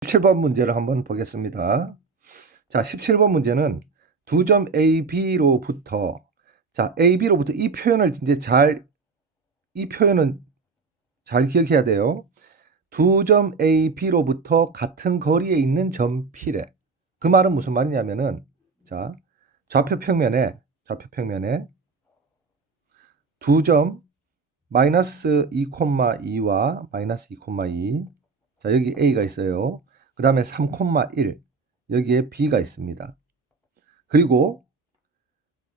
17번 문제를 한번 보겠습니다. 자, 17번 문제는 두 점 AB로부터 자, AB로부터 이 표현을 이제 잘 이 표현은 잘 기억해야 돼요. 두 점 AB로부터 같은 거리에 있는 점 P래. 그 말은 무슨 말이냐면은 자, 좌표 평면에 좌표 평면에 두 점 마이너스 2,2와 마이너스 2,2 자, 여기 A가 있어요. 그 다음에 3,1 여기에 B가 있습니다. 그리고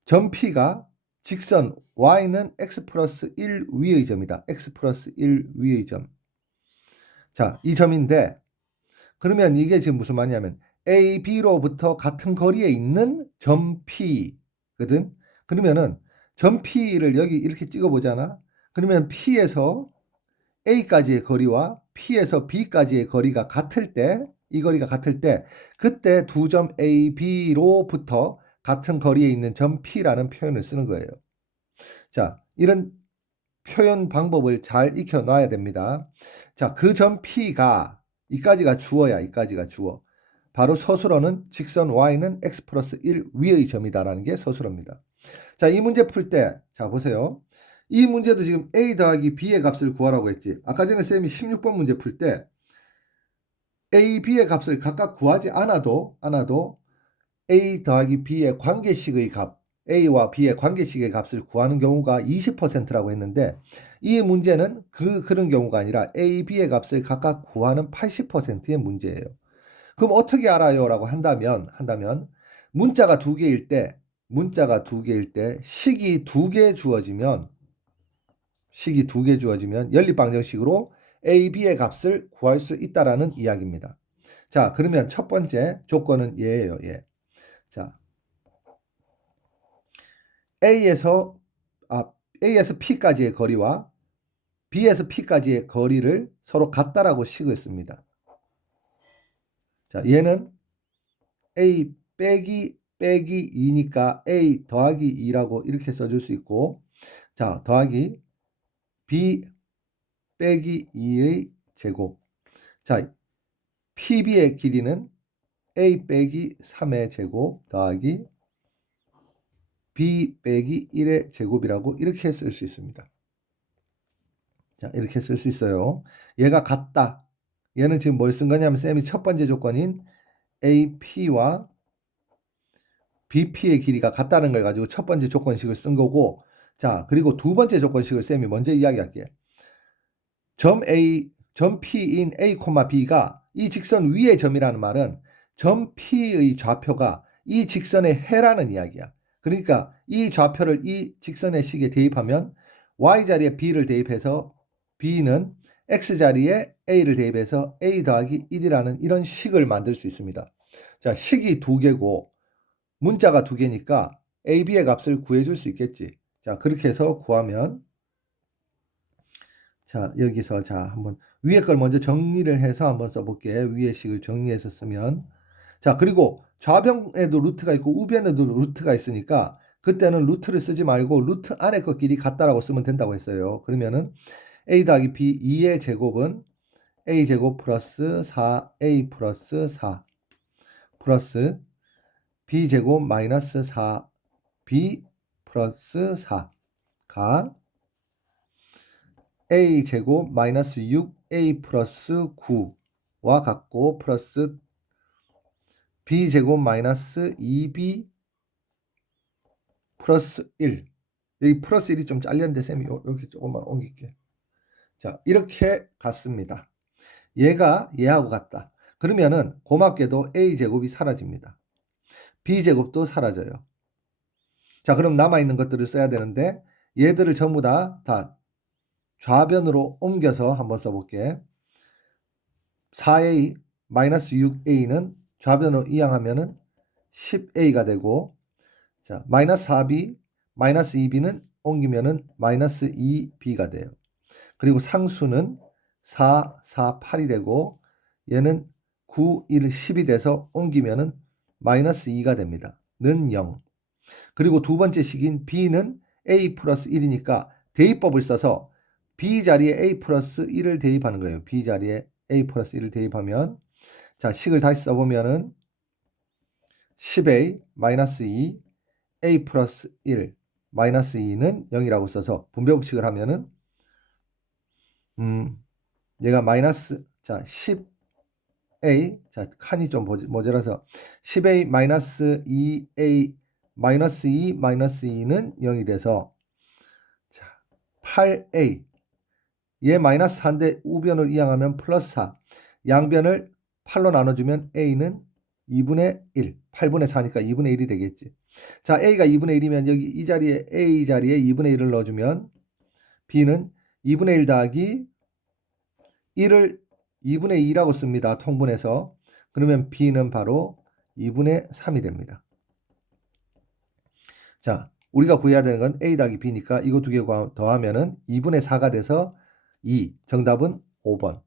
점 P가 직선 Y는 X 플러스 1 위의 점이다. X 플러스 1 위의 점. 자, 이 점인데 그러면 이게 지금 무슨 말이냐면 A, B로부터 같은 거리에 있는 점 P거든. 그러면은 점 P를 여기 이렇게 찍어 보잖아. 그러면 P에서 A까지의 거리와 P에서 B까지의 거리가 같을 때, 이 거리가 같을 때, 그때 두 점 A, B로부터 같은 거리에 있는 점 P라는 표현을 쓰는 거예요. 자, 이런 표현 방법을 잘 익혀 놔야 됩니다. 자, 그 점 P가 이까지가 주어야, 이까지가 주어. 바로 서술어는 직선 y는 x 플러스 1 위의 점이다라는 게 서술어입니다. 자, 이 문제 풀 때, 자, 보세요. 이 문제도 지금 a 더하기 b의 값을 구하라고 했지. 아까 전에 쌤이 16번 문제 풀 때 a, b의 값을 각각 구하지 않아도 않아도 a 더하기 b의 관계식의 값, a와 b의 관계식의 값을 구하는 경우가 20%라고 했는데 이 문제는 그 그런 경우가 아니라 a, b의 값을 각각 구하는 80%의 문제예요. 그럼 어떻게 알아요? 라고 한다면 한다면 문자가 두 개일 때 문자가 두 개일 때 식이 두 개 주어지면 식이 두 개 주어지면 연립방정식으로 a, b의 값을 구할 수 있다라는 이야기입니다. 자, 그러면 첫 번째 조건은 얘예요. 얘. 자, a에서 아, a에서 p까지의 거리와 b에서 p까지의 거리를 서로 같다라고 식을 씁니다. 자, 얘는 a 빼기 빼기 2니까 a 더하기 2라고 이렇게 써줄 수 있고 자, 더하기 b 빼기 2의 제곱. 자, PB의 길이는 a 빼기 3의 제곱 더하기 b 빼기 1의 제곱이라고 이렇게 쓸 수 있습니다. 자, 이렇게 쓸 수 있어요. 얘가 같다. 얘는 지금 뭘 쓴 거냐면 쌤이 첫 번째 조건인 AP와 BP의 길이가 같다는 걸 가지고 첫 번째 조건식을 쓴 거고 자, 그리고 두 번째 조건식을 쌤이 먼저 이야기할게요. 점 A, 점 P인 A, B가 이 직선 위의 점이라는 말은 점 P의 좌표가 이 직선의 해라는 이야기야. 그러니까 이 좌표를 이 직선의 식에 대입하면 y 자리에 b를 대입해서 b는 x 자리에 a를 대입해서 a 더하기 1이라는 이런 식을 만들 수 있습니다. 자, 식이 두 개고 문자가 두 개니까 a, b의 값을 구해줄 수 있겠지. 자, 그렇게 해서 구하면 자, 여기서 자, 한번 위에 걸 먼저 정리를 해서 한번 써볼게. 위에 식을 정리해서 쓰면 자, 그리고 좌변에도 루트가 있고 우변에도 루트가 있으니까 그때는 루트를 쓰지 말고 루트 안에 것끼리 같다라고 쓰면 된다고 했어요. 그러면은 a 더하기 b 2의 제곱은 a 제곱 플러스 4a 플러스 4 플러스 b 제곱 마이너스 4b 플러스 4가 a 제곱 마이너스 6a 플러스 9와 같고 플러스 b 제곱 마이너스 2b 플러스 1 여기 플러스 1이 좀 잘렸는데 쌤이 여기 조금만 옮길게. 자 이렇게 같습니다. 얘가 얘하고 같다. 그러면은 고맙게도 a 제곱이 사라집니다. B 제곱도 사라져요 자 그럼 남아있는 것들을 써야 되는데 얘들을 전부 다, 다 좌변으로 옮겨서 한번 써볼게 4a 마이너스 6a는 좌변으로 이항하면은 10a가 되고 자 마이너스 4b 마이너스 2b는 옮기면은 마이너스 2b가 돼요. 그리고 상수는 4, 4, 8이 되고 얘는 9, 1, 10이 돼서 옮기면은 마이너스 2가 됩니다. 는 0. 그리고 두 번째 식인 b는 a 플러스 1이니까 대입법을 써서 b 자리에 a 플러스 1을 대입하는 거예요. b 자리에 a 플러스 1을 대입하면 자, 식을 다시 써보면은 10a 마이너스 2 a 플러스 1 마이너스 2는 0이라고 써서 분배 법칙을 하면은 음 얘가 마이너스 자 10a 자 칸이 좀 모자- 모자라서 10a 마이너스 2a 마이너스 2 마이너스 2는 0이 돼서 자 8a 얘 마이너스 4인데 우변을 이항하면 플러스 4 양변을 8로 나눠주면 a는 2분의 1 8분의 4니까 2분의 1이 되겠지 자 a가 2분의 1이면 여기 이 자리에 a 자리에 2분의 1을 넣어주면 b는 2분의 1 더하기 1을 2분의 2라고 씁니다. 통분해서. 그러면 b는 바로 2분의 3이 됩니다. 자, 우리가 구해야 되는 건 a 더하기 b니까 이거 두 개 더하면은 2분의 4가 돼서 2. 정답은 5번.